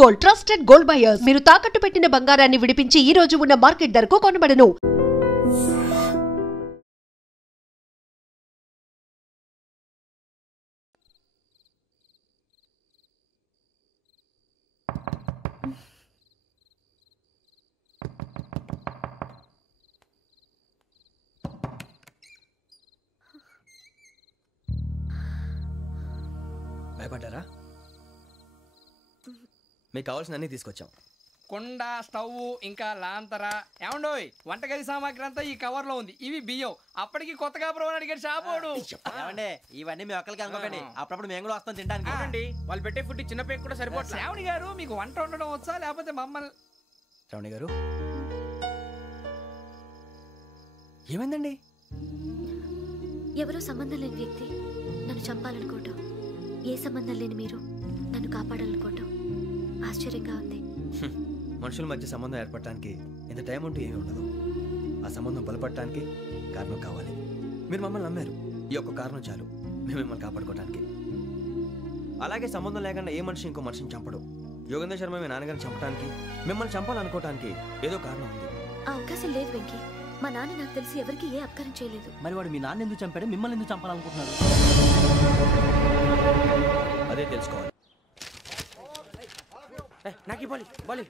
Gold trusted gold buyers. మీరు తాకట్టు పెట్టిన బంగారాన్ని విడిపించి ఈ రోజు ఉన్న మార్కెట్ ధరకు కొనబడను. భయపడ్డారా? మీకు కావాల్సిన అన్ని తీసుకొచ్చాం. కుండ, స్టవ్, ఇంకా లాంతర. ఏమండోయ్, వంటగది సామాగ్రి అంతా ఈ కవర్ లో ఉంది. ఇవి బియ్యం. అప్పటికి కొత్తగా బ్రౌన్ అడిగాడు షాపోడు. ఏమండి, ఇవన్నీ మీ ఒక్కరికి అనుకోకండి, అప్పుడప్పుడు మేము కూడా వస్తాం తింటానికి. వాళ్ళు పెట్టే ఫుడ్ చిన్న పేరు కూడా సరిపోతుంది. శ్రావణి గారు, మీకు వంట వండడం వచ్చా లేకపోతే మమ్మల్ని? శ్రావణి గారు, ఏమైందండి? ఎవరో సంబంధం లేని వ్యక్తి నన్ను చంపాలనుకోవటం, ఏ సంబంధం లేని మీరు నన్ను కాపాడాలనుకోవటం ఆశ్చర్యంగా ఉంది. మనుషుల మధ్య సంబంధం ఏర్పడటానికి ఇంత టైం ఉంటే ఏమీ ఉండదు. ఆ సంబంధం బలపడటానికి కారణం కావాలి. మీరు మమ్మల్ని నమ్మారు. ఈ ఒక్క కారణం చాలు మేము మిమ్మల్ని కాపాడుకోవటానికి. అలాగే సంబంధం లేకుండా ఏ మనిషి ఇంకో మనిషిని చంపడు. యోగేంద్ర శర్మ మీ నాన్నగారిని చంపడానికి, మిమ్మల్ని చంపాలనుకోవటానికి ఏదో కారణం ఉంది. ఆ అవకాశం లేదు వెంకీ. మా నాన్న నాకు తెలిసి ఎవరికి ఏ అపకారం చేయలేదు. మరి వాడు మీ నాన్న ఎందుకు చంపాడు, మిమ్మల్ని ఎందుకు చంపాలనుకుంటున్నాడు? అదే తెలుసుకోవాలి. నాకు బాలి బాలి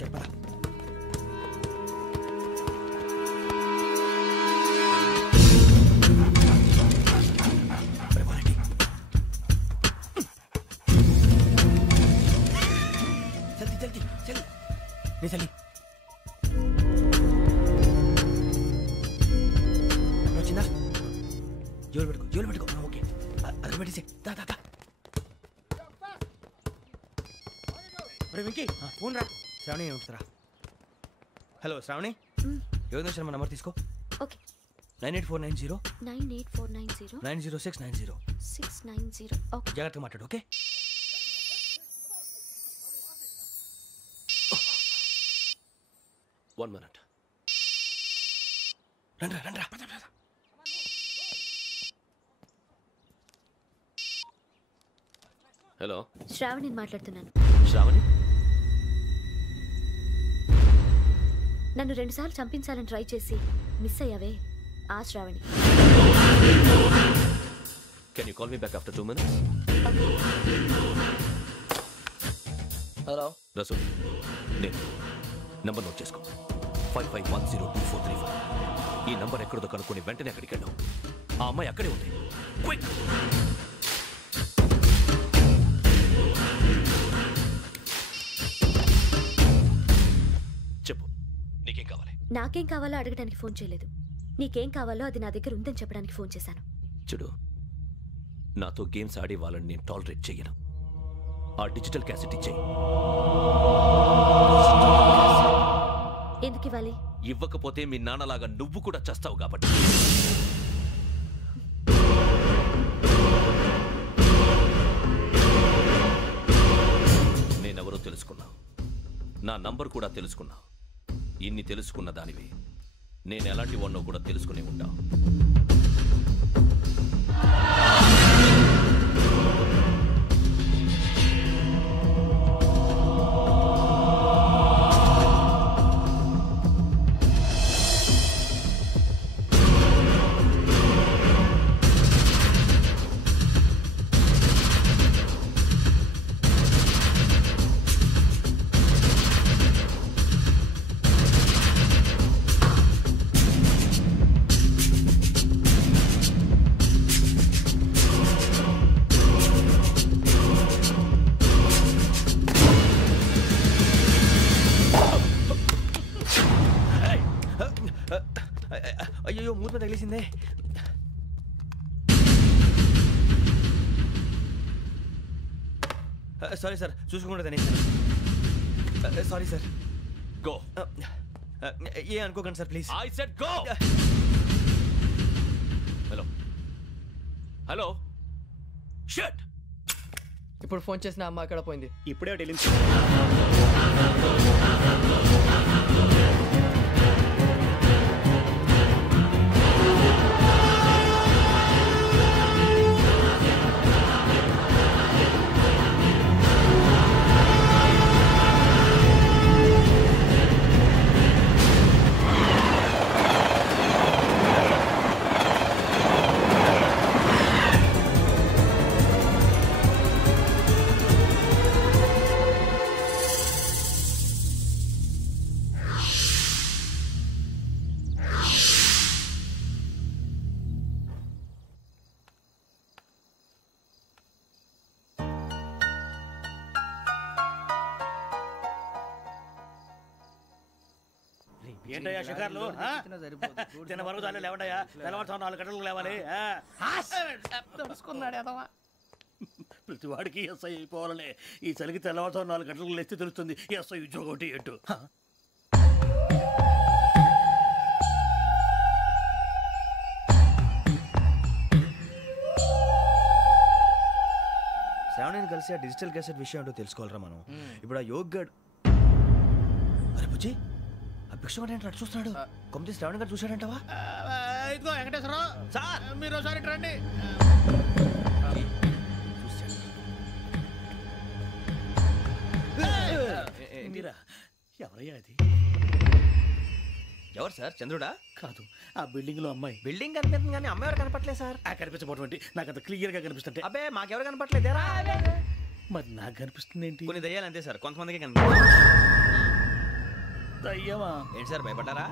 చెప్పరా? వచ్చిందా? జోలు పెట్టుకో. ఓకే, అది పెట్టేసి వెంకీ ఫోన్ రా. శ్రావణి ఉంటుందిరా. హలో శ్రావణి, యోగేంద్ర శర్మ నంబర్ తీసుకో. ఓకే. 98490 98490 90690 690. ఓకే, జాగ్రత్తగా మాట్లాడు. ఓకే. One minute. రండ్రా. హలో, శ్రావణిని మాట్లాడుతున్నాను. శ్రావణి? నన్ను 2 సార్లు చంపించాలని ట్రై చేసి మిస్ అయ్యావే, ఆ Shravani. Can you call me back after 2 minutes? Hello Rasu, నేను నంబర్ నోట్ చేసుకో. 55102435. ఈ నంబర్ ఎక్కడదో కనుక్కొని వెంటనే అక్కడికి వెళ్ళావు. ఆ అమ్మాయి అక్కడే ఉంది. క్విక్! చెప్పు, నీకేం కావాలి? నాకేం కావాలో అడగడానికి ఫోన్ చేయలేదు. నీకేం కావాలో అది నా దగ్గర ఉందని చెప్పడానికి ఫోన్ చేశాను. చూడు, నాతో గేమ్స్ ఆడే వాళ్ళని నేను టాలరేట్ చెయ్యను. ఆ డిజిటల్ క్యాసెట్ ఇచ్చేయి. ఎందుకు ఇవ్వాలి? ఇవ్వకపోతే మీ నాన్నలాగా నువ్వు కూడా చస్తావు కాబట్టి. నేనెవరో తెలుసుకున్నావు, నా నంబర్ కూడా తెలుసుకున్నావు. ఇన్ని తెలుసుకున్న దానివి నేను ఎలాంటి వాడినో కూడా తెలుసుకునే ఉంటావు. అయ్యో, మూత తగిలేసిందే. సారీ సార్, చూసుకోకుండా తినేసాను. Sorry sir. గో. ఏ అనుకోకండి sir, please. I said go. Hello hello, shut. ఇప్పుడు ఫోన్ చేసిన అమ్మ అక్కడ పోయింది. ఇప్పుడే ఏంటయ్యా షికార్లు తిన్న వరకు చాలు లేవండయ్యా తెల్లవారుతో 4 గంటలకు లేవాలి తెలుసుకున్నాడు ఎదవా ప్రతి వాడికి ఎస్ఐ అయిపోవాలనే ఈ చలికి తెల్లవారుతో 4 గంటలకు లేస్తే తెలుస్తుంది ఎస్ఐ ఉద్యోగం ఒకటి ఎటు శ్రావణిని కలిసి ఆ డిజిటల్ క్యాసెట్ విషయం ఏంటో తెలుసుకోవాలరా మనం. ఇప్పుడు ఆ యోగ్ గడ్ అరే బుజ్జి ఆ భిక్షగాడు ఏంటో అటు చూస్తున్నాడు. కొమ్మిది శ్రావణి గారు చూశాడంటావా? ఇదిగో వెంకటేశ్వరరావు సార్ మీరు ఒకసారి రండి. మీరా ఎవరయ్యా అది? ఎవరు సార్? చంద్రుడా? కాదు ఆ బిల్డింగ్ లో అమ్మాయి. బిల్డింగ్ కనిపిస్తుంది కానీ అమ్మాయి ఎవరు కనపట్లేదు సార్. కనిపించబోటువంటి నాకు అంత క్లియర్ గా కనిపిస్తుంటే. అబ్బే మాకెవరు కనపట్లేదేరా? మరి నాకు కనిపిస్తుంది ఏంటి? కొన్ని దయ్యాలు అంతే సార్, కొంతమందికి కనిపిస్తుంది. దయ్యమా? ఏంటి సార్ భయపడ్డారా?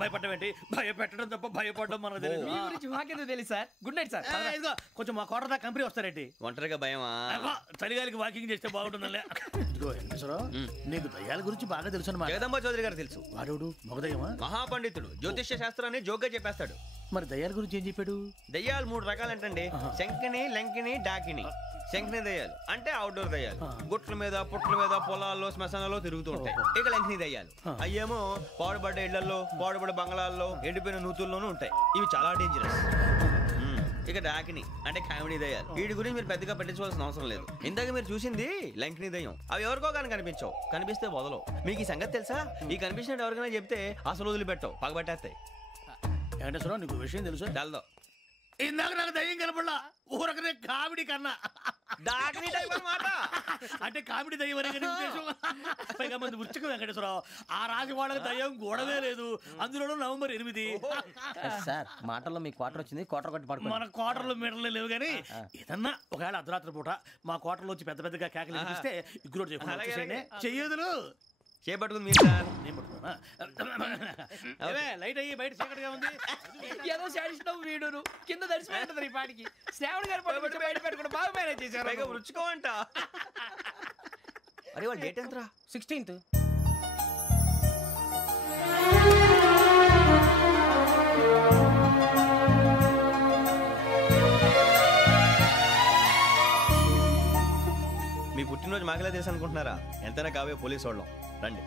భయపడడం ఏంటి? భయపెట్టడం తప్ప భయపడడం మనకు తెలియదు. మీ గురించి మాకెందుకు తెలుసు సార్. Good night sir. ఇదిగో కొంచెం మా కోట దాకా కంపెనీ వస్తారేంటి? ఒంటరిగా భయమా? చలిగాలికి వాకింగ్ చేస్తే బాగుంటుందిలే. ఇదిగో వెంకటేశ్వరరావు నీకు దయ్యాల గురించి బాగా తెలుసు అన్నమాట. జగదంబ చౌదరి గారు తెలుసు. వాడోడు మగదయ్యమా? మహాపండితుడు, జ్యోతిష్య శాస్త్రాన్ని జోగ్గా చెప్పేస్తాడు. మరి దయ్యాల గురించి ఏం చెప్పాడు? దయ్యాలు 3 రకాలంటండి. శంకిని, లంకిని, డాకిని. శంకిని దయ్యాలు అంటే అవుట్డోర్ దయ్యాలు, గుట్ల మీద పుట్ల మీద పొలాల్లో శ్మశానాల్లో తిరుగుతూ ఉంటాయి. ఇక లంకిని దయ్యాలు అయ్యేమో పాడుబడ్డ ఇళ్లలో, పాడుబడ్డ బంగ్లాల్లో, ఎండిపోయిన నూతుల్లోనూ ఉంటాయి. ఇవి చాలా డేంజరస్. ఇక డాకిని అంటే కామెడీ దయ్యాలు. వీటి గురించి మీరు పెద్దగా పట్టించుకోవాల్సిన అవసరం లేదు. ఇందాక మీరు చూసింది లంకిని దయ్యం. అవి ఎవరికో కానీ కనిపించవు, కనిపిస్తే వదలవు. మీకు ఈ సంగతి తెలుసా? ఈ కనిపించినట్టు ఎవరికైనా చెప్తే అసలు వదిలిపెట్టవు, పగబట్టేస్తాయి. వెంకటేశ్వరరావు నీకు విషయం తెలుసు? డల్దో ఇందాక నాకు దయ్యం కనపడలా, ఊరకనే కామెడీ కన్నా. డాకిని టైప్ అన్నమాట. అంటే కామెడీ దయ్యం అనే ఉద్దేశం. పైగా మంది ఉచ్చక వెంకటేశ్వరరావు ఆ రాజు వాళ్ళకి దయ్యం గొడవే లేదు. అందులోనూ నవంబర్ 8. సార్ మాటల్లో మీ క్వార్టర్ వచ్చింది, క్వార్టర్ కొట్టి పడుకో. మన క్వార్టర్లో మీటర్లు లేవు కానీ ఏదన్నా ఒకవేళ అర్ధరాత్రి పూట మా క్వార్టర్లో వచ్చి పెద్ద పెద్దగా కేకలు ఇస్తే ఇగ్గురు చెయ్యదులు చేపట్టుకుంది మీరు సార్. నేను పట్టుకున్నా. లైట్ అయ్యి బయట చీకటిగా ఉంది. ఏదో శాడిస్తావు వీడును కింద దర్శనం ఈ పాటికి. శ్రావణ్ గారు పట్టుబట్టి బయట పెట్టుకుంటే బాగా మేనేజ్ చేశారు. రుచుకోవంట. అరే వాళ్ళ డేట్ ఎంతరా? 16th. మీ పుట్టినరోజు మాకలే తెలుసు అనుకుంటున్నారా? ఎంతైనా కావే పోలీసు వాళ్ళం. రండి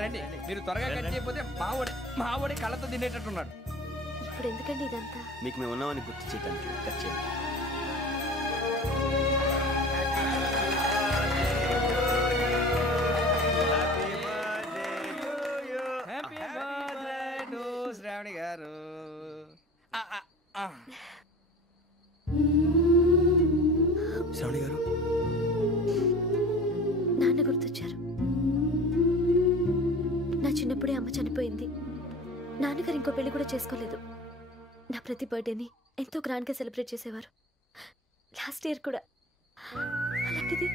రండి మీరు త్వరగా కట్ చేయకపోతే మావోడి కళ్ళతో తినేటట్టున్నాడు. ఇప్పుడు ఎందుకండి ఇదంతా? మీకు మేము ఉన్నామని గుర్తు చేయడానికి కట్ చేయండి. హ్యాపీ బర్త్డే టు శ్రావణి గారు. శ్రావణి గారు నాన్న గుర్తొచ్చారు. నా చిన్నప్పుడే అమ్మ చనిపోయింది. నాన్నగారు ఇంకో పెళ్లి కూడా చేసుకోలేదు. నా ప్రతి బర్త్డేని ఎంతో గ్రాండ్గా సెలబ్రేట్ చేసేవారు. లాస్ట్ ఇయర్ కూడా. అలాంటిది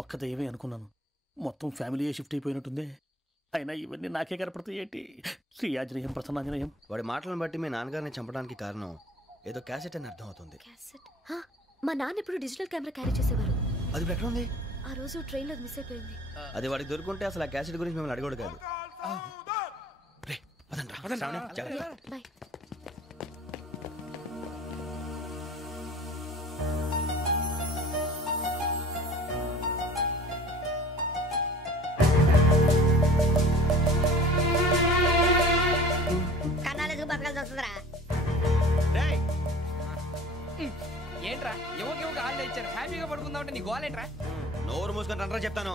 ఒక్క దయ్యమే అనుకున్నాను, మొత్తం ఫ్యామిలీయే షిఫ్ట్ అయిపోయినట్టుంది. అయినా ఇవన్నీ నాకే కనపడతాయి ఏంటి? శ్రీ ఆంజనేయం ప్రసన్నాంజనేయం. వాడి మాటలను బట్టి మీ నాన్నగారిని చంపడానికి కారణం ఏదో క్యాసెట్ అని అర్థం అవుతుంది. క్యాసెట్? మా నాన్న ఇప్పుడు డిజిటల్ కెమెరా క్యారీ చేసేవారు. అది ఇప్పుడు ఎక్కడ ఉంది? ఆ రోజు ట్రైన్లో మిస్ అయిపోయింది. అది వాడికి దొరుకుంటే అసలు ఆ క్యాసెట్ గురించి మిమ్మల్ని అడగడు కాదు. బాయ్. ఏంట్రా ఎవరికి హాలిడే ఇచ్చారు? హ్యాపీగా పడుకుందాం అంటే నీ గోల్ ఏంట్రా? నోరు మూసుకొని రండ్రా చెప్తాను.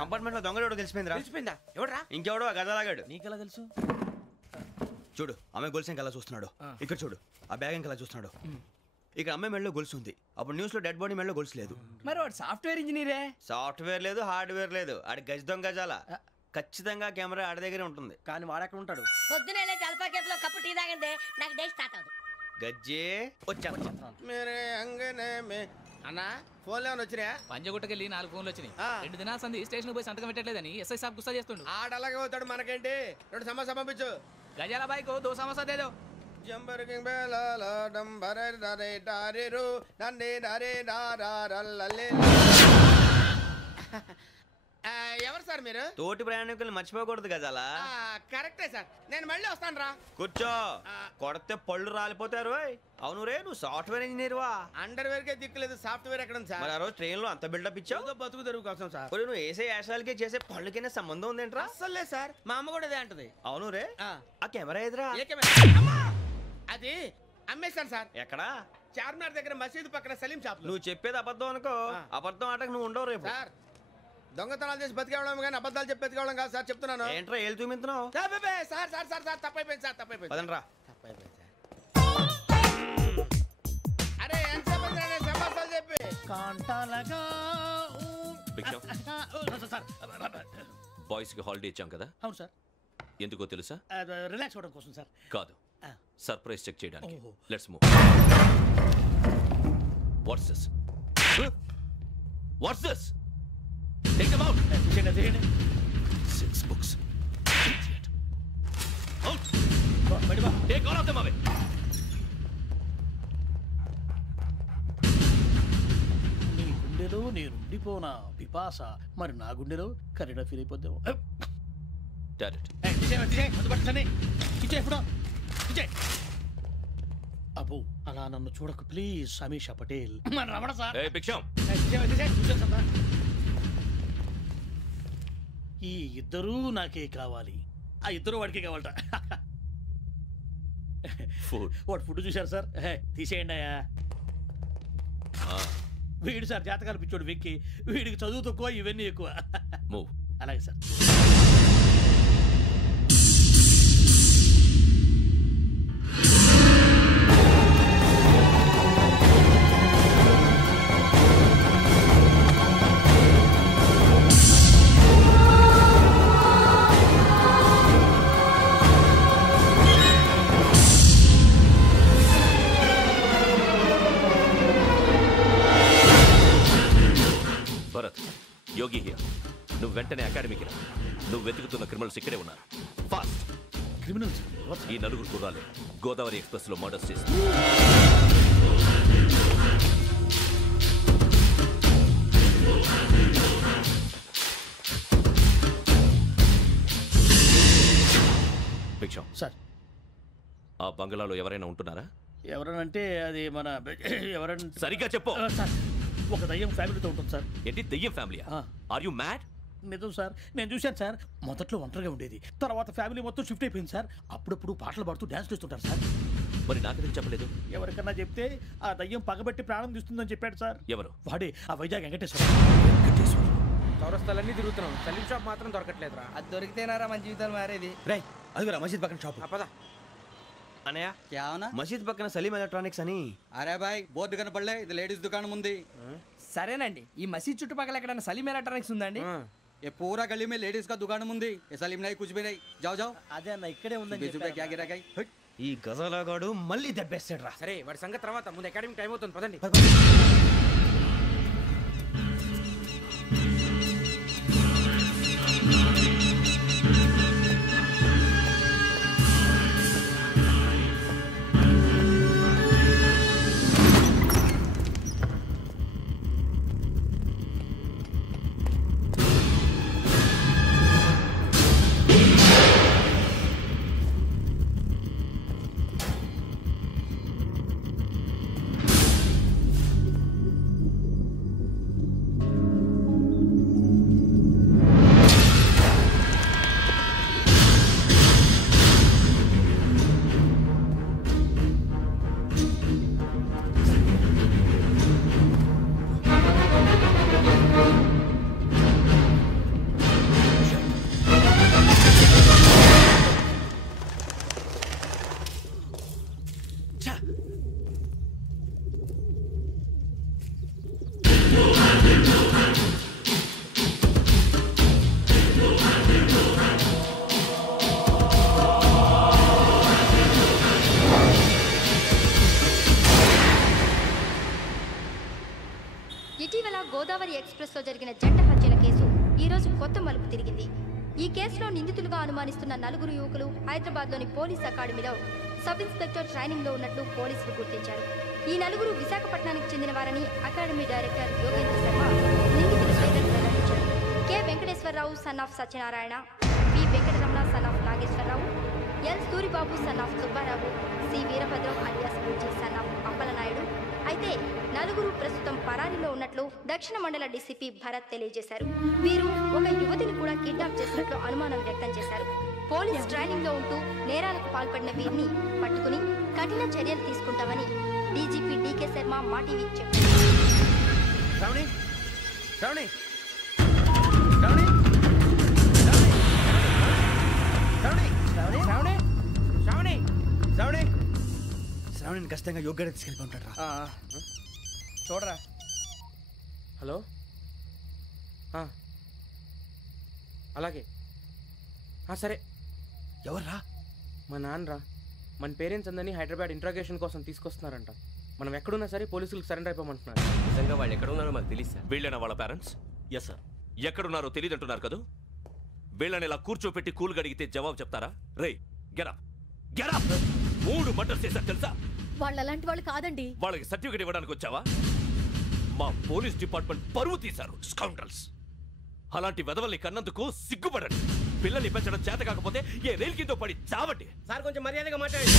కంపార్ట్మెంట్ లో దొంగడు తెలిసిపోయిందిరా. తెలిసిపోయిందా? ఎవడ్రా? ఇంకెవడో ఆ గదలాగాడు. నీకెలా తెలుసు? చూడు ఆమె గొలుసు ఇంకలా చూస్తున్నాడు. ఇక్కడ చూడు ఆ బ్యాగ్ ఇంకలా చూస్తున్నాడు. ఇక్కడ అమ్మాయి మెడలో గొలుసు ఉంది. అప్పుడు న్యూస్ లో డెడ్ బాడీ మెడలో గొలుసు లేదు. మరి వాడు సాఫ్ట్వేర్ ఇంజనీరే. సాఫ్ట్వేర్ లేదు, హార్డ్వేర్ లేదు. ఆడి గజ దొంగ గజాల. ఖచ్చితంగా కెమెరా ఆడి దగ్గరే ఉంటుంది. కానీ వాడెక్కడ ఉంటాడు? పొద్దునే జలపా కేఫ్లో కప్పు టీ తాగిందే నాకు డే స్టార్ట్ అవుతుంది. గజ్జే వచ్చా మేరే అంగనే మే అన్నా ఫోన్లో ఏమైనా వచ్చినాయా? పంజగుట్టకెళ్ళి 4 ఫోన్లు వచ్చినాయి. 2 దినాల సంది స్టేషన్ పోయి సంతకం పెట్టలేదని ఎస్ఐ సాబ్ గుస్తా చేస్తుండు. ఆడలాగే పోతాడు, మనకేంటి? 2 సమోసా పంపించు. గజాల బైక్ 2 సమోసా దేదో. జంబరకింగ్ బేలాల డంబరే డరే డారిరు నన్నే నరే నారారల్లలే. ఎవరు సార్ మీరు? తోటి ప్రయాణికులు మర్చిపోకూడదు గజాల. కరెక్టే సార్, నేను మళ్ళీ వస్తాను రా. కూర్చో, కొడితే పళ్ళు రాలిపోతారు. అవును రే, నువ్వు సాఫ్ట్వేర్ ఇంజనీర్ వా? అండర్వేర్ కే దిక్కులేదు, సాఫ్ట్వేర్ ఎక్కడ ఉంది సార్? మరి ఆ రోజు ట్రైన్ లో అంత బిల్డప్ ఇచ్చావు. బతుకు తెరుగు కోసం సార్. నువ్వు వేసే యాశాలకి చేసే పళ్ళకైనా సంబంధం ఉందేంట్రా? అస్సలు లేదు సార్, మా అమ్మ కూడా అదే అంటది. అవును రే, ఆ కెమెరా ఎదురా? అది అమ్మేశాను సార్. ఎక్కడా? చార్మినార్ దగ్గర మసీదు పక్కన సలీం షాప్. నువ్వు చెప్పేది అబద్ధం అనుకో, అబద్ధం ఆటకు నువ్వు ఉండవు రేపు. సార్ దొంగతనాలు చేసి బతికేవడం కానీ అబద్ధాలు చెప్పి బతికేవడం కాదు సార్, చెప్తున్నాను. ఏంట్రా ఏళ్ళు చూపించున్నావు? సార్ సార్ సార్ సార్ తప్పైపోయింది సార్, తప్పైపోయింది. పదండ్రా. తప్పైపోయింది సార్. అరే ఎంతసేపు సమస్యలు చెప్పి కాంటాలగా బాయ్స్ కి హాలిడే ఇచ్చాం కదా? అవును సార్. ఎందుకో తెలుసా? రిలాక్స్ అవ్వడం కోసం సార్. కాదు, సర్ప్రైజ్ చెక్ చేయడానికి. ఓహో. Let's move. What's this? What's this? Take them out. తీయండి. 6 books. Idiot. Out. బయట బా. Take all of them away. నీ గుండెలో నేనుండిపోనా పిపాస, మరి నా గుండెలో కరీడా ఫీల్ అయిపోద్దాము. Direct. అబ్బో అలా నన్ను చూడకు please, Sameesha Patel. Ramana sir. Hey, Biksham. ఈ ఇద్దరూ నాకే కావాలి, ఆ ఇద్దరు వాడికే కావాలట. Food. వాడు ఫుడ్ చూశారు సార్, తీసేయండి అయ్యా. వీడు సార్ జాతకాలు పిచ్చోడు వెక్కి, వీడికి చదువు తక్కువ ఇవన్నీ ఎక్కువ. Move. అలాగే సార్. Bharat, Yogi here. నువ్వు వెంటనే అకాడమీకి రా. నువ్వు వెతుకుతున్న క్రిమినల్స్ ఇక్కడే ఉన్నారు. ఫాస్ట్. క్రిమినల్స్ ఈ నలుగురు కుర్రాలు గోదావరి ఎక్స్ప్రెస్ లో మర్డర్స్ చేసి భిక్షం సార్. ఆ బంగ్లాలో ఎవరైనా ఉంటున్నారా? ఎవరనంటే అది మన ఎవరంటే సరిగ్గా చెప్పు సార్. ఒక దయ్యం ఫ్యామిలీతో ఉంటుంది సార్. ఏంటి దెయ్యం ఫ్యామిలీ? Are you mad? నిజం సార్, నేను చూశాను సార్. మొదట్లో ఒంటరిగా ఉండేది, తర్వాత ఫ్యామిలీ మొత్తం షిఫ్ట్ అయిపోయింది సార్. అప్పుడప్పుడు పాటలు పాడుతూ డ్యాన్స్ చేస్తుంటారు సార్. మరి నాకెందుకు చెప్పలేదు? ఎవరికన్నా చెప్తే ఆ దయ్యం పగబెట్టి ప్రాణం తీస్తుందని చెప్పాడు సార్. ఎవరు? వాడే ఆ వైజాగ్ వెంకటేశ్వర. చౌరస్తాలన్నీ తిరుగుతున్నాం, సలీం షాప్ మాత్రం దొరకట్లేదురా. అది దొరికితేనారా మన జీవితాలు మారేది. రేయ్, అదిగురా మసీద్ పక్కన షాప్. పద. అనయ్య, क्या होना? మసీద్ పక్కన సలీం ఎలక్ట్రానిక్స్ అని. अरे भाई बहुत दुकान पड़ ఇది లేడీస్ దుకాణం ఉంది. సరేనండి, ఈ మసీద్ చుట్టుపక్కల ఎక్కడైనా సలీం ఎలక్ట్రానిక్స్ ఉందండి? ये पूरा गली में लेडीज का दुकान मुंदी ये सलीम नहीं कुछ भी नहीं. जाओ जाओ. అదే అన్న ఇక్కడే ఉందని 20 रुपए क्या गिरा गई. ఈ గజాలగాడు మళ్ళీ దెబ్బేస్తాడు రా. సరే, వాడి సంగతి తర్వాత, ముందు అకాడమిక్ టైం అవుతుంది, పదండి. గోదావరి ఎక్స్ప్రెస్లో జరిగిన జంట హత్యల కేసు ఈరోజు కొత్త మలుపు తిరిగింది. ఈ కేసులో నిందితులుగా అనుమానిస్తున్న 4 యువకులు హైదరాబాద్లోని పోలీస్ అకాడమీలో సబ్ ఇన్స్పెక్టర్ ట్రైనింగ్లో ఉన్నట్లు పోలీసులు గుర్తించారు. ఈ 4 విశాఖపట్నానికి చెందిన వారని అకాడమీ డైరెక్టర్ యోగేంద్ర శర్మ నిందితుల పేర్లను వెల్లడించారు. K Venkateswararao son of Satyanarayana, P Venkataramana son of Nageswararao, L Suribabu son of Subbarao, C Veerabhadram alias Bujji son of Appalanaidu. అయితే 4 ప్రస్తుతం పరారీలో ఉన్నట్లు దక్షిణ మండల డీసీపీ భరత్ తెలియజేశారు. వీరు ఒక యువతిని కూడా కిడ్నాప్ చేసినట్లు అనుమానం వ్యక్తం చేశారు. పోలీస్ ట్రైనింగ్ లో ఉంటూ నేరాలకు పాల్పడిన వీరిని పట్టుకుని కఠిన చర్యలు తీసుకుంటామని డీజీపీ డీకే శర్మ మా టీవీకి చెప్పారు. శ్రావణి శ్రావణి శ్రావణి శ్రావణి శ్రావణి శ్రావణి శ్రావణి శ్రావణి శ్రావణిని ఖచ్చితంగా యోగ్యత తీసుకెళ్ళి ఉంటాడు రా. చూడరా. హలో, అలాగే సరే. ఎవర్రా? మా నాన్నరా. మన పేరెంట్స్ అందరినీ హైదరాబాద్ ఇంట్రాగేషన్ కోసం తీసుకొస్తున్నారంట. మనం ఎక్కడున్నా సరే పోలీసులకు సరెండర్ అయిపోమంటున్నారు. నిజంగా వాళ్ళు ఎక్కడ ఉన్నారో మాకు తెలియదు సార్. వీళ్ళైనా వాళ్ళ పేరెంట్స్? Yes sir. ఎక్కడున్నారో తెలియదంటున్నారు కదా. వీళ్ళని ఇలా కూర్చోపెట్టి కూల్ అడిగితే జవాబు చెప్తారా? రే గెటప్ గెటప్. 3 మర్డర్స్ చేశారు తెలుసా? వాళ్ళు అలాంటి వాళ్ళు కాదండి. వాళ్ళకి సర్టిఫికేట్ ఇవ్వడానికి వచ్చావా? మా పోలీస్ డిపార్ట్మెంట్ పరువు తీశారు స్కౌండ్రల్స్. అలాంటి వెధవల్ని కన్నందుకు సిగ్గుపడండి. పిల్లల్ని పెంచడం చేత కాకపోతే ఏ రైలు కింద పడి చావండి. సార్ కొంచెం మర్యాదగా మాట్లాడండి.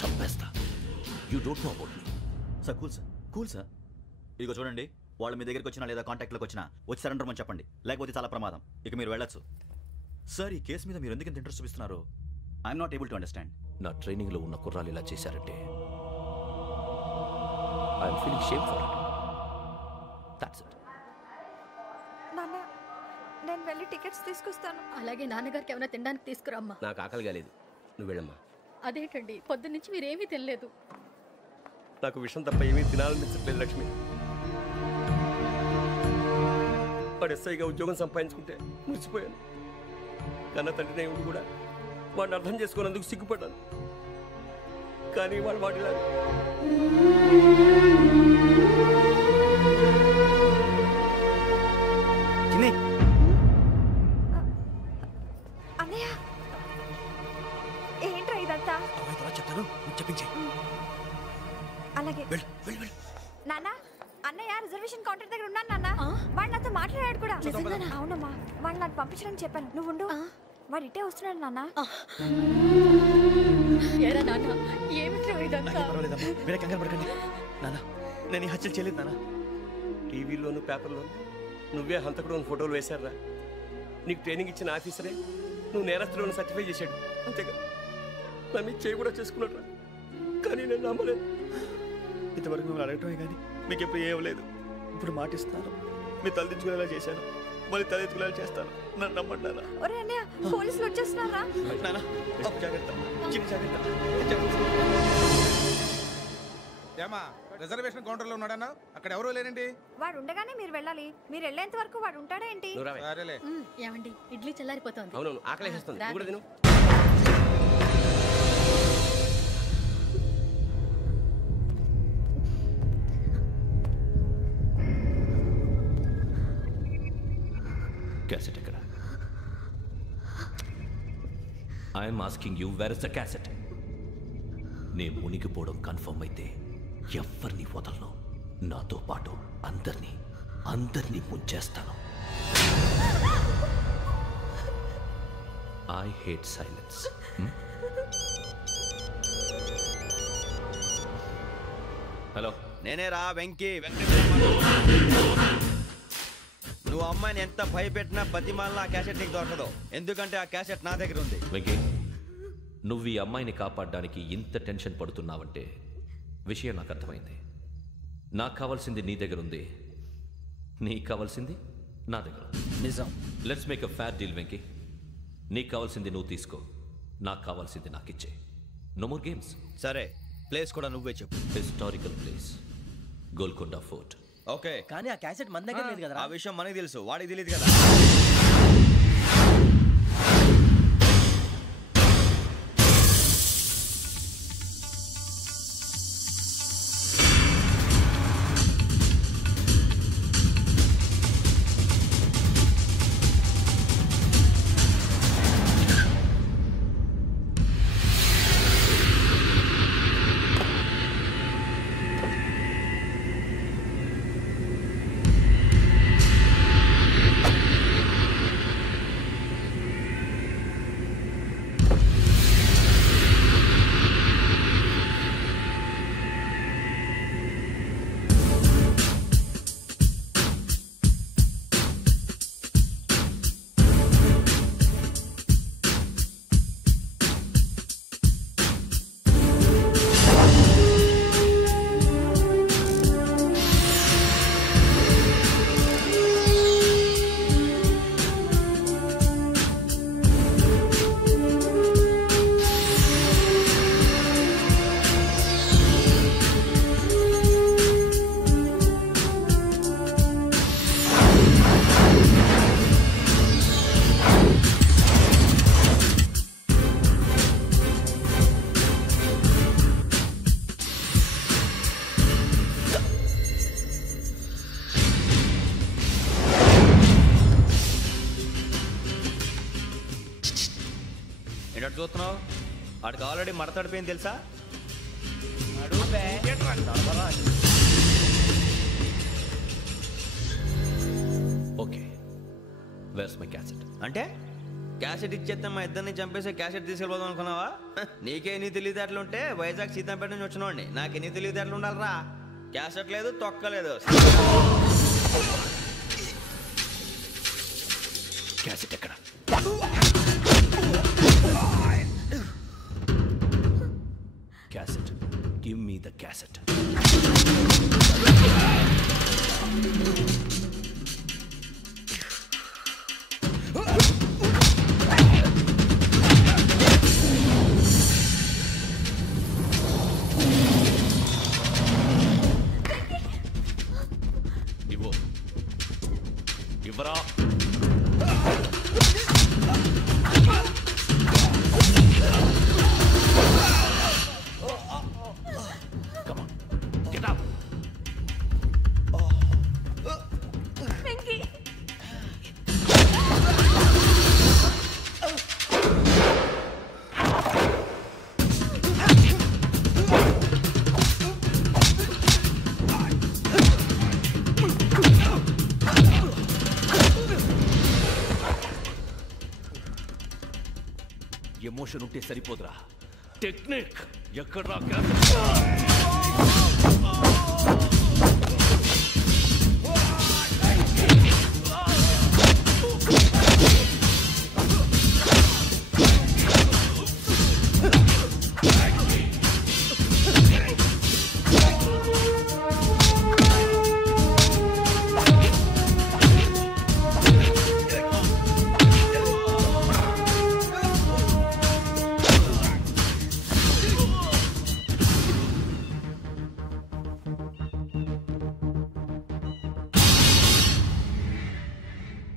చంపేస్తా. You don't know about me. Sir cool sir. ఇదిగో చూడండి, వాళ్ళు మీ దగ్గరికి వచ్చినా లేదా కాంటాక్ట్లోకి వచ్చినా వచ్చి సరెండర్ అని చెప్పండి, లేకపోతే చాలా ప్రమాదం. ఇక మీరు వెళ్ళొచ్చు. సార్, ఈ కేసు మీద మీరు ఎందుకు ఇంత ఇంట్రెస్ట్ చూపిస్తున్నారు? I'm not able to understand. నా ట్రైనింగ్లో ఉన్న కుర్రాలు ఇలా చేశారంటే I'm feeling shame for it. That's it. నాన్న, నేను వెళ్ళి టికెట్స్ తీసుకొస్తాను. అలాగే నాన్నగారికి ఏమైనా తినడానికి తీసుకురామ్మా. నాకు ఆకలి కాలేదు, నువ్వు వెళ్ళమ్మా. అదేంటండి, పొద్దున్నుంచి మీరేమీ తినలేదు. నాకు విషయం తప్ప ఏమీ తినాలనిపించట్లేదు లక్ష్మి. వాడు ఎస్ఐగా ఉద్యోగం సంపాదించుకుంటే మురిసిపోయాను. కన్న తండ్రినే ఉండి కూడా వాడిని అర్థం చేసుకున్నందుకు సిగ్గుపడ్డాను. కానీ వాడిలా అన్నయ్య, ఏంట్రా ఇదంతా? చెప్తాను, చెప్పించే. అలాగే నాన్న. అన్నయ్య రిజర్వేషన్ కౌంటర్ దగ్గర ఉన్నాను నాన్న. వాడు నాతో మాట్లాడాడు కూడా. అవునమ్మా, వాడు నాకు పంపించడానికి చెప్పాను. నువ్వు ఉండు, వాడు ఇట్టే వస్తున్నాడు నాన్న. మీరే కంగారు పడకండి నాన్న. నేను ఈ హత్యలు చేయలేదు నాన్న. టీవీలోను పేపర్లోను నువ్వే హంతకుడు ఫోటోలు వేశారా? నీకు ట్రైనింగ్ ఇచ్చిన ఆఫీసరే నువ్వు నేరస్తులను సర్టిఫై చేశాడు. అంతేగా నన్ను చేయి కూడా చేసుకున్నట్రా. కానీ నేను నమ్మలేదు. ఇంతవరకు మిమ్మల్ని అడగటమే కానీ మీకు ఎప్పుడు ఏమలేదు. ఇప్పుడు మాటిస్తున్నాను, మీ తలదించుకునేలా చేశాను, మళ్ళీ తలెత్తుకునేలా చేస్తాను. నన్ను నమ్మండి నాన్న. ఒరే అన్నయ్య, పోలీసులు వచ్చేస్తున్నారా? నాన్న జాగ్రత్త, చిన్న జాగ్రత్త. ఏమా రిజర్వేషన్ కౌంటర్లో ఉన్నాడన్నా? అక్కడ ఎవరూ లేనండి. వాడు ఉండగానే మీరు వెళ్ళాలి. మీరు వెళ్ళేంత వరకు వాడు ఉంటాడా ఏంటి? సరేలే. ఏమండి, ఇడ్లీ చల్లారిపోతుంది. అవునవును, ఆకలేస్తుంది. నువ్వు కూడా తిను. క్యాసెట్ ఎక్కడ? I'm asking you, where is the cassette? నే మునిగిపోవడం కన్ఫర్మ్ అయితే ఎవ్వరిని వదలను. నాతో పాటు అందరినీ ముంచేస్తాను. I hate silence. హలో, నేనేరా వెంకీ. నువ్వు అమ్మాయిని ఎంత భయపెట్టినా బతిమాలినా ఆ క్యాసెట్ నీకు దొరకదు. ఎందుకంటే ఆ క్యాసెట్ నా దగ్గర ఉంది. వెంకీ, నువ్వు ఈ అమ్మాయిని కాపాడడానికి ఇంత టెన్షన్ పడుతున్నావంటే విషయం నాకు అర్థమైంది. నాకు కావాల్సింది నీ దగ్గర ఉంది, నీకు కావాల్సింది నా దగ్గర. నిజం. Let's make a fair deal Venky. నీకు కావాల్సింది నువ్వు తీసుకో, నాకు కావాల్సింది నాకు ఇచ్చే. No more games. సరే, ప్లేస్ కూడా నువ్వే చెప్పు. Historical place, Golconda fort. Okay, కానీ ఆ క్యాసెట్ మన దగ్గర లేదు కదా. ఆ విషయం మనకి తెలుసు, వాడికి తెలియదు కదా. ఏంటో చూస్తున్నావు? వాడికి ఆల్రెడీ మడతడిపోయింది తెలుసా? Okay, where's my cassette? అంటే క్యాసెట్ ఇచ్చేస్తే మా ఇద్దరిని చంపేసి క్యాసెట్ తీసుకెళ్ళిపోదాం అనుకున్నావా? నీకే ఎన్ని తెలివితేటలు ఉంటే వైజాగ్ సీతంపేట నుంచి వచ్చినోడిని నాకు ఎన్ని తెలివితేటలు ఉండాలరా? క్యాసెట్ లేదు, తొక్కలేదు. క్యాసెట్ ఎక్కడ? Cassette, give me the cassette. ఇవ్వు, ఇవ్వరా. Come on, get up. Emotion ఉంటే సరిపోదురా, టెక్నిక్ ఎక్కడ్రా?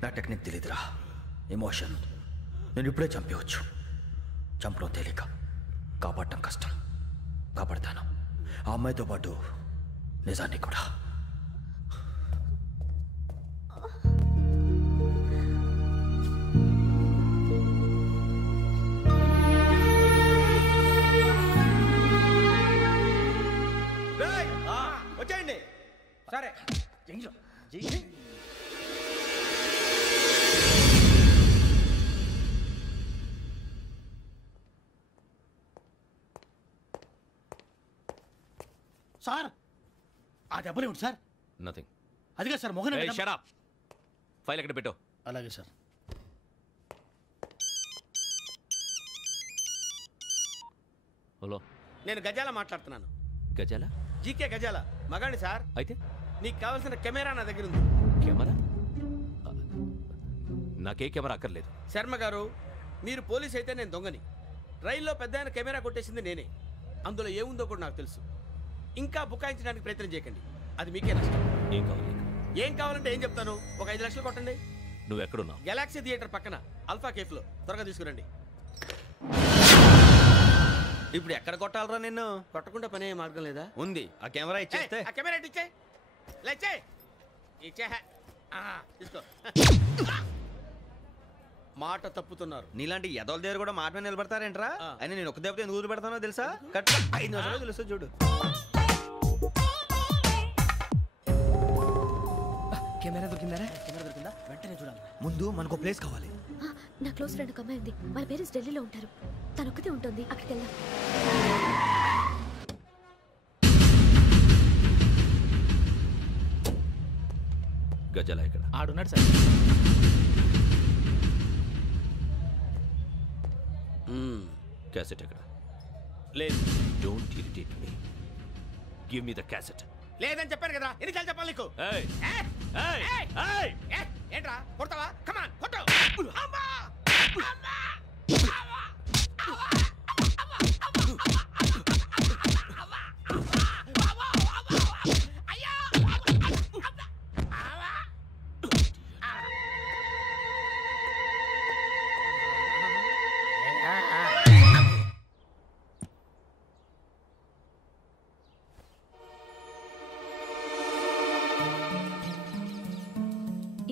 నా టెక్నిక్ తెలీదురా, ఎమోషన్. నేను ఇప్పుడే చంపేవచ్చు. చంపడం తేలిక, కాపాడటం కష్టం. కాపాడతాను ఆ అమ్మాయితో పాటు నిజాన్ని కూడా. వచ్చేయండి. సరే. సార్ ఆ దెబ్బలు ఏమిటి సార్? నథింగ్. అదిగా సార్ మొహన. Shut up. ఫైల్ ఎక్కడ పెట్టు? అలాగే సార్. హలో, నేను గజాల మాట్లాడుతున్నాను. గజాల? జీకే గజాల మగాండి సార్. అయితే నీకు కావాల్సిన కెమెరా నా దగ్గర ఉంది. కెమెరా? నాకే కెమెరా అక్కర్లేదు. శర్మ గారు, మీరు పోలీస్ అయితే నేను దొంగని. రైల్లో పెద్ద ఆయన కెమెరా కొట్టేసింది నేనే. అందులో ఏముందో కూడా నాకు తెలుసు. ఇంకా బుకాయించడానికి ప్రయత్నం చేయకండి, అది మీకే నష్టం. ఏం కావాలి? ఏం కావాలంటే ఏం చెప్తాను. ఒక 5 లక్షలు కొట్టండి. నువ్వు ఎక్కడున్నావు? గెలాక్సీ థియేటర్ పక్కన అల్ఫా కేఫ్లో. త్వరగా తీసుకురండి. ఇప్పుడు ఎక్కడ కొట్టాలరా నిన్ను? కొట్టకుండా పనే మార్గం లేదా? ఉంది. ఆ కెమెరా ఇచ్చేస్తే. ఆ కెమెరా ఇచ్చే లేచే ఇచ్చే తీసుకో. మాట తప్పుతున్నారు. నీలాంటి ఎదల దగ్గర కూడా మాట మీద నిలబడతారేంట్రా? అని నేను ఒక దెబ్బతో ఎందుకు ఊరు పెడతానో తెలుసా? కట్ 5 నిమిషాలు తెలుసు చూడు. కెమెరా దొరికిందా? వెంటనే చూడాలి. ముందు మనకు ప్లేస్ కావాలి. నా క్లోజ్ ఫ్రెండ్ ఒక అమ్మాయి ఉంది. వాళ్ళ పేరెంట్స్ ఢిల్లీలో ఉంటారు. తను ఒక్కతే ఉంటుంది. అక్కడికి వెళ్దాం. గజాల ఇక్కడ ఆడున్నాడు సార్. క్యాసెట్ ఎక్కడ? లేదు. Don't irritate me. Give me the cassette. లేదని చెప్పాను కదా, ఎన్నిసార్లు చెప్పాలి నీకు? ఏంట్రా కొడతావా? కమాన్ కొట్టు.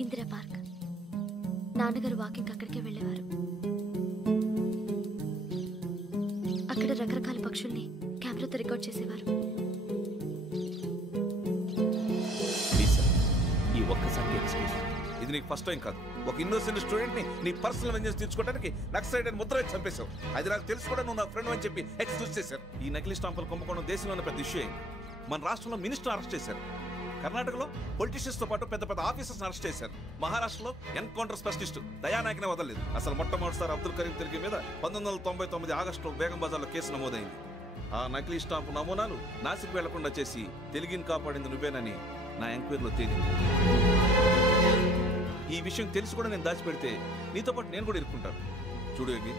ఇందిరా పార్క్. నాన్నగారు వాకింగ్ అక్కడికే వెళ్ళేవారు. రకరకాల పక్షుల్ని కెమెరాతో రికార్డ్ చేసేవారు. ఈ ఒక్కసారి ఎక్స్క్యూజ్. ఇది నీకు ఫస్ట్ టైం కాదు. ఒక ఇన్నోసెంట్ స్టూడెంట్ ని నీ పర్సనల్ వెంజెన్స్ తీర్చుకోవడానికి నక్సలైట్ అని ముద్ర వేసి చంపేశావు. అది నాకు తెలుసు కూడా నువ్వు నా ఫ్రెండ్ అని చెప్పి ఎక్స్క్యూజ్ చేశారు. ఈ నకిలీ స్టాంపులు కుంభకోణం దేశంలోనే పెద్ద ఇష్యూ అయింది. మన రాష్ట్రంలో మినిస్టర్ అరెస్ట్ చేశారు. కర్ణాటకలో పొలిటీషియన్స్ తో పాటు పెద్ద పెద్ద ఆఫీసర్స్ అరెస్ట్ చేశారు. మహారాష్ట్రలో ఎన్కౌంటర్ స్పెషలిస్ట్ దయానాయకనే వదలలేదు. అసలు మొట్టమొదటిసారి అబ్దుల్ కరీం తిరిగి మీద 1999 ఆగస్టులో బేగం బజార్లో కేసు నమోదైంది. ఆ నకిలీ స్టాంపు నమూనాలు నాసిక్ వెళ్లకుండా చేసి తెలుగుని కాపాడింది నువ్వేనని నా ఎంక్వైరీలో తేలింది. ఈ విషయం తెలిసి కూడా నేను దాచిపెడితే నీతో పాటు నేను కూడా ఇరుక్కుంటాను. చూడు యోగి,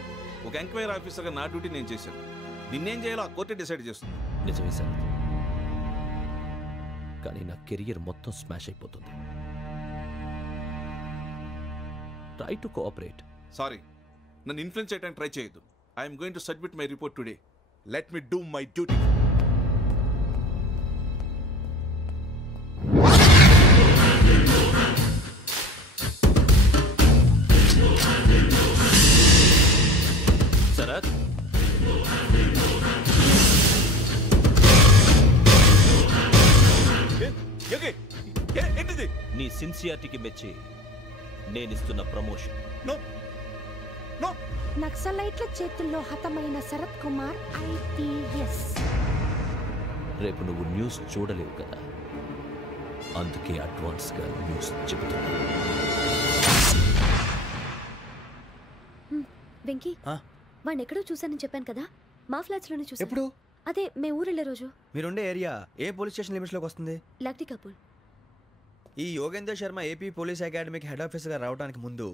ఒక ఎంక్వైరీ ఆఫీసర్గా నా డ్యూటీ నేను చేశాను. నిన్నేం చేయాలో ఆ కోర్టే డిసైడ్ చేస్తుంది. నిజమే సార్, కానీ నా కెరియర్ మొత్తం స్మాష్ అయిపోతుంది. Try to cooperate. సారీ, నన్ను ఇన్ఫ్లుయెన్స్ చేయడానికి ట్రై చేయొద్దు. I'm going to submit my report today. Let me do my duty. Sharath, నీ సిన్సియారిటీకి మెచ్చి నేనిస్తున్న ప్రమోషన్. నక్సలైట్ల చేతుల్లో హతమైన శరత్ కుమార్ IPS. రేపు నువ్వు న్యూస్ చూడలేవు కదా, అందుకే అడ్వాన్స్ గా న్యూస్ చెబుతున్నా. వెంకీ, వాడిని ఎక్కడో చూశానని చెప్పాను కదా, మా ఫ్లాట్స్ లోనే చూసాను. ఎప్పుడు? అదే మేము ఊరెళ్ళే రోజు. మీరుండే ఏరియా ఏ పోలీస్ స్టేషన్ లిమిట్స్ లోకి వస్తుంది? లక్టీ కపూల్. ఈ యోగేందర్ శర్మ ఏపీ పోలీస్ అకాడమీకి హెడ్ ఆఫీసర్గా రావడానికి ముందు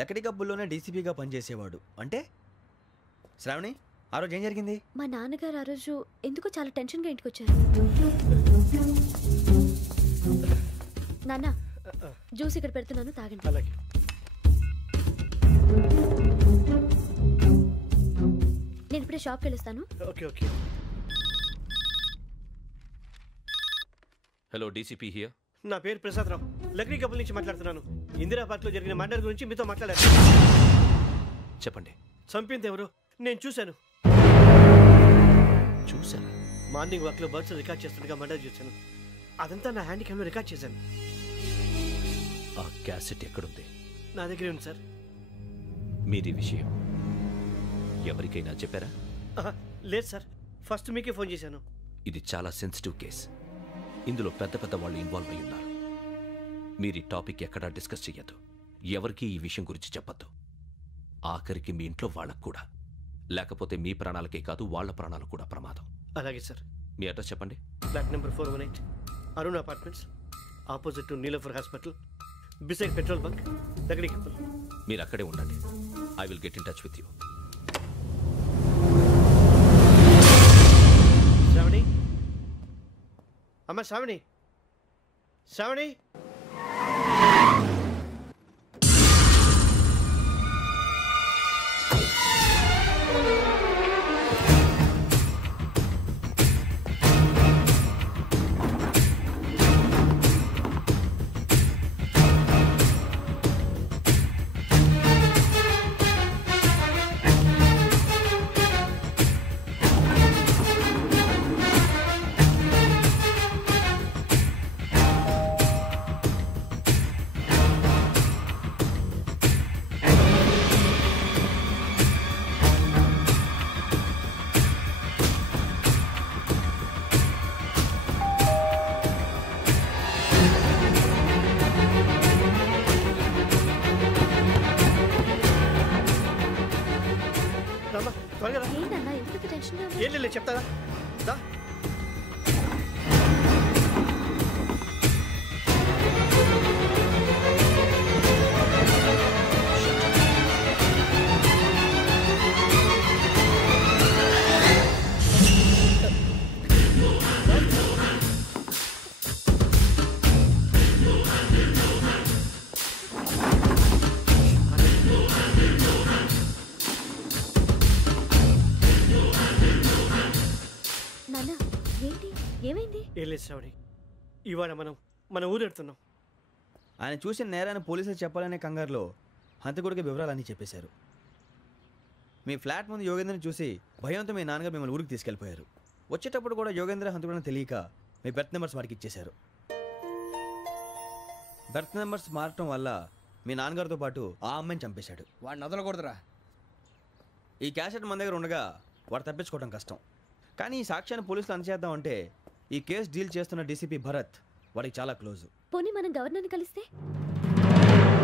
లకడి కబ్బుల్లోనే డీసీపీగా పనిచేసేవాడు. అంటే శ్రావణి, ఆ రోజు ఏం జరిగింది? మా నాన్నగారు ఆ రోజు ఎందుకో చాలా టెన్షన్గా ఇంటికి వచ్చారు. నాన్న, జ్యూస్ ఇక్కడ పెడుతున్నాను, తాగండి. నేను ఇప్పుడే షాప్కి వెళ్ళొస్తాను. Okay okay. Hello, DCP here. నా పేరు ప్రసాదరావు, లక్డీ కపుల్ నుంచి మాట్లాడుతున్నాను. ఇందిరా పార్క్ లో జరిగిన మర్డర్ గురించి మీతో మాట్లాడారు. చెప్పండి. చంపింది ఎవరు? నేను చూశాను. చూశాను? మార్నింగ్ వాక్ లో బర్డ్స్ రికార్డ్ చేస్తుండగా మర్డర్ చూశాను. అదంతా నా హ్యాండ్ క్యామ్ లో రికార్డ్ చేశాను. ఆ క్యాసెట్ ఎక్కడుంది? నా దగ్గరే ఉంది సార్. మీది విషయం ఎవరికైనా చెప్పారా? లేదు సార్, ఫస్ట్ మీకే ఫోన్ చేశాను. ఇది చాలా సెన్సిటివ్ కేస్. ఇందులో పెద్ద పెద్ద వాళ్ళు ఇన్వాల్వ్ అయి ఉన్నారు. మీరు ఈ టాపిక్ ఎక్కడా డిస్కస్ చెయ్యొద్దు. ఎవరికి ఈ విషయం గురించి చెప్పొద్దు. ఆఖరికి మీ ఇంట్లో వాళ్ళకు కూడా. లేకపోతే మీ ప్రాణాలకే కాదు, వాళ్ళ ప్రాణాలు కూడా ప్రమాదం. అలాగే సార్. మీ అడ్రస్ చెప్పండి. Flat number 418, Arun apartments, opposite to Niloufer hospital, beside petrol bunk, Lakdikapul. మీరు అక్కడే ఉండండి. I will get in touch with you. Shravani, అమ్మ శ్రావణి, శ్రావణి. ఏం లేదు, చెప్తారా? శ్రావణి, ఇవాళ మనం మన ఊరెడుతున్నాం. ఆయన చూసిన నేరాన్ని పోలీసులు చెప్పాలనే కంగారులో హంతకుడికి వివరాలన్నీ చెప్పేశారు. మీ ఫ్లాట్ ముందు యోగేంద్రని చూసి భయంతో మీ నాన్నగారు మిమ్మల్ని ఊరికి తీసుకెళ్ళిపోయారు. వచ్చేటప్పుడు కూడా యోగేంద్ర హంతకుడని తెలియక మీ బెర్త్ నెంబర్స్ వారికి ఇచ్చేశారు. బెర్త్ నెంబర్స్ మారటం వల్ల మీ నాన్నగారితో పాటు ఆ అమ్మాయిని చంపేశాడు. వాడిని వదలకూడదురా. ఈ క్యాసెట్ మన దగ్గర ఉండగా వాడు తప్పించుకోవడం కష్టం. కానీ ఈ సాక్ష్యాన్ని పోలీసులు అందజేద్దామంటే ఈ కేసు డీల్ చేస్తున్న డీసీపీ భరత్ వాడికి చాలా క్లోజు. పోనీ మనం గవర్నర్ని కలిస్తే